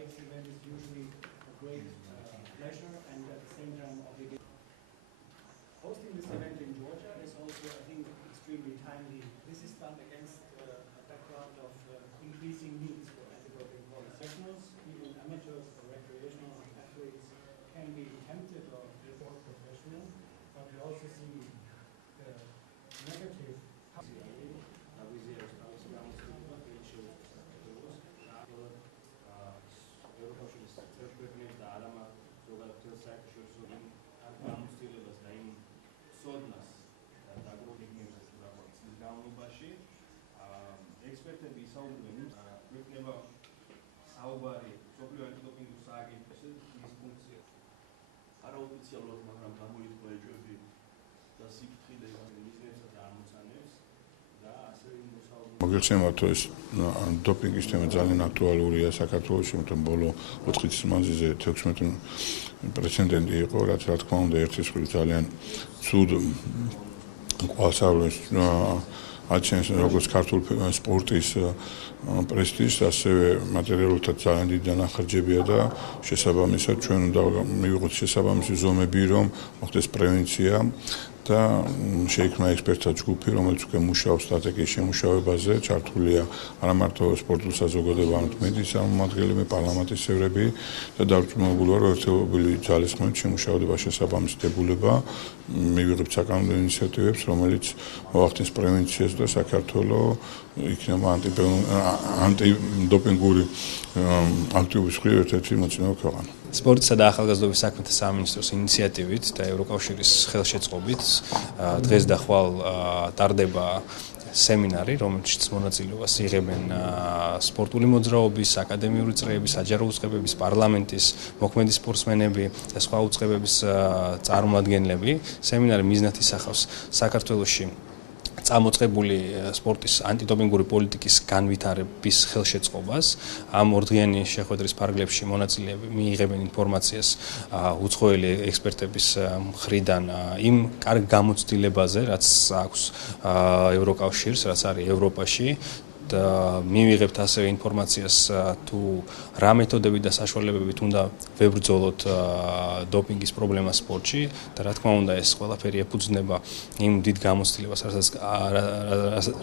athletics event is usually a great pleasure and at the same time obligation. Hosting this event in Georgia is also, I think, extremely timely. This is done against a background of increasing needs for anti-doping professionals. Even amateurs or recreational athletes can be tempted or report professional, but we also see the negative. ექსპერტები ისაუბრებენ იქნება საუბარი სოფლიო ანტიდოპინგის სააგენტოს მის ფუნქციას. არაოფიციალურად, მაგრამ გამოიწვია ეჭვები და სიფრთხილე მიზნებსა და ამოცანებს და ასევე მოსაუბრებლად. მოგეხსენებათ, რომ ეს დოპინგის თემა ძალიან აქტუალურია საქართველოში, თუმცა ბოლო 4 წლის მანძილზე 16 პრეცედენტი იყო, რაც რა თქმა უნდა ერთის მხრივ ძალიან ცუდ კვალსავრეს აჩენს როგორც ქართულ სპორტის პრესტიჟს, ასევე მატერიალურად ძალიან დიდი დანახარჯებია და შესაბამისად ჩვენ უნდა მივიღოთ შესაბამისი ზომები, რომ მოხდეს პრევენცია და შეიქმნა ექსპერტთა ჯგუფი, რომელიც უკვე მუშაობს სტრატეგიის შემუშავებაზე, ჩართულია არა მარტო სპორტულ საზოგადოება, არამედ მედიის წარმომადგენლები, პარლამენტის წევრები და დარწმუნებული ვარ, რომ ერთობლივი ძალისხმევით შემუშავდება შესაბამისი დებულება, მივიღებთ საკანონმდებლო ინიციატივებს, რომელიც მოახდინს პრევენციას და საქართველოს იქნება ანტიდოპინგური აქტივობის მხრივ ერთ-ერთი მოწინავე ქვეყანა. სპორტისა და ახალგაზრდობის საქმეთა სამინისტროს ინიციატივით და ევროკავშირის ხელშეწყობით დღეს და ხვალ ტარდება სემინარი, რომელშიც მონაწილეობას იღებენ სპორტული მოძრაობის, აკადემიური წრეების, საჯარო უწყებების, პარლამენტის, მოქმედი სპორტსმენები და სხვა უწყებების წარმომადგენლები. სემინარი მიზნად ისახავს საქართველოში წამოწყებული სპორტის ანტიდოპინგური პოლიტიკის განვითარების ხელშეწყობას. ამ ორდღიანი შეხვედრის ფარგლებში მონაწილეები მიიღებენ ინფორმაციას უცხოელი ექსპერტების მხრიდან იმ კარგ გამოცდილებაზე, რაც აქვს ევროკავშირს, რაც არის ევროპაში. მივიღებთ ასევე ინფორმაციას თუ რა მეთოდები და საშუალებებით უნდა ვებრძოლოთ დოპინგის პრობლემას სპორტში და რა თქმა უნდა ეს ყველაფერი ეფუძნება იმ დიდ გამოცდილებას,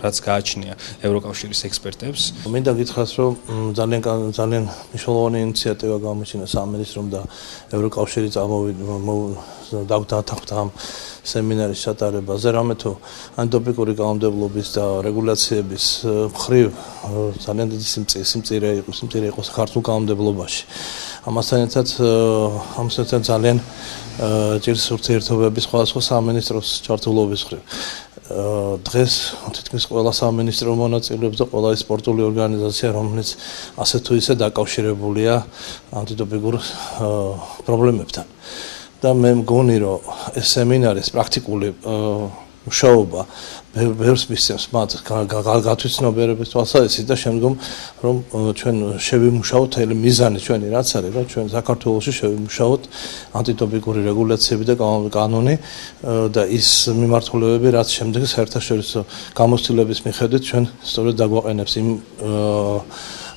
რაც გააჩნია ევროკავშირის ექსპერტებს. მინდა გითხრათ, რომ ძალიან მნიშვნელოვანი ინიციატივა გამოჩინა სამინისტრომ და ევროკავშირი დავთანხმდა ამ სემინარის ჩატარებაზე, რამე თუ ანტიდოპინგური კანონმდებლობის და რეგულაციების მხრივ ძალიან დიდი სიმწირე იყო ქართულ კანონმდებლობაში. ამასთან ერთად ძალიან ჭირს ურთიერთობების სხვადასხვა სამინისტროს ჩართულობის მხრივ. დღეს თითქმის ყველა სამინისტრო მონაწილეობს და ყველა სპორტული ორგანიზაცია, რომელიც ასე თუ ისე დაკავშირებულია ანტიდოპინგურ პრობლემებთან. და მე მგონი, რომ ეს სემინარის პრაქტიკული მუშაობა ბევრს მისცემს მათ გათვითცნობიერების თვალსაზრისით და შემდგომ რომ ჩვენ შევიმუშაოთ ელი მიზანი ჩვენი რაც არის, რომ ჩვენ საქართველოში შევიმუშაოთ ანტიდოპინგური რეგულაციები და კანონი და ის მიმართულებები, რაც შემდეგ საერთაშორისო გამოცდილების მიხედვით ჩვენ სწორედ დაგვაყენებს იმ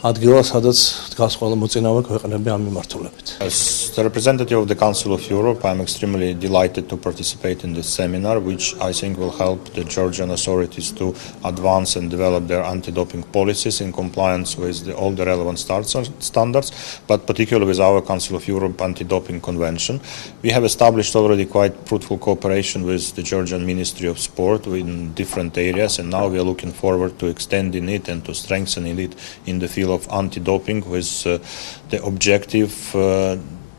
ადგილას, სადაც დგას ყველა მოწინავე ქვეყნები ამ მიმართულებით. As the representative of the Council of Europe, I'm extremely delighted to participate in this seminar, which I think will help the Georgian authorities to advance and develop their anti-doping policies in compliance with all the relevant standards, but particularly with our Council of Europe Anti-Doping Convention. We have established already quite fruitful cooperation with the Georgian Ministry of Sport in different areas, and now we are looking forward to extending it and to strengthening it in the field of anti-doping with the objective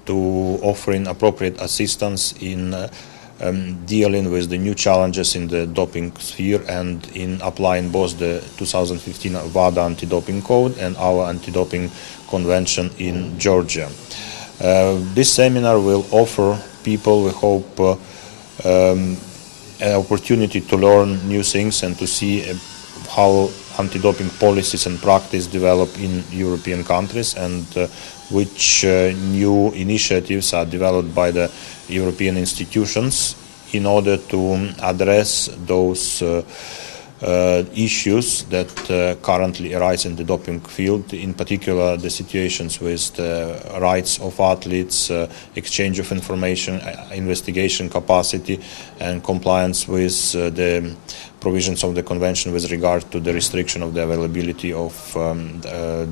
to offering appropriate assistance in dealing with the new challenges in the doping sphere and in applying both the 2015 WADA anti-doping code and our anti-doping convention in Georgia. This seminar will offer people, we hope, an opportunity to learn new things and to see how anti-doping policies and practice develop in European countries and which new initiatives are developed by the European institutions in order to address those issues that currently arise in the doping field, in particular the situations with the rights of athletes, exchange of information, investigation capacity, and compliance with the provisions of the convention with regard to the restriction of the availability of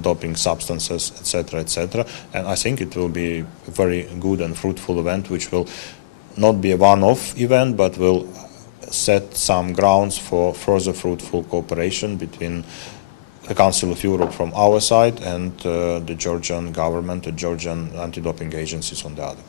doping substances, etc., etc. And I think it will be a very good and fruitful event, which will not be a one-off event, but will set some grounds for further fruitful cooperation between the Council of Europe from our side and the Georgian government, the Georgian anti-doping agencies on the other.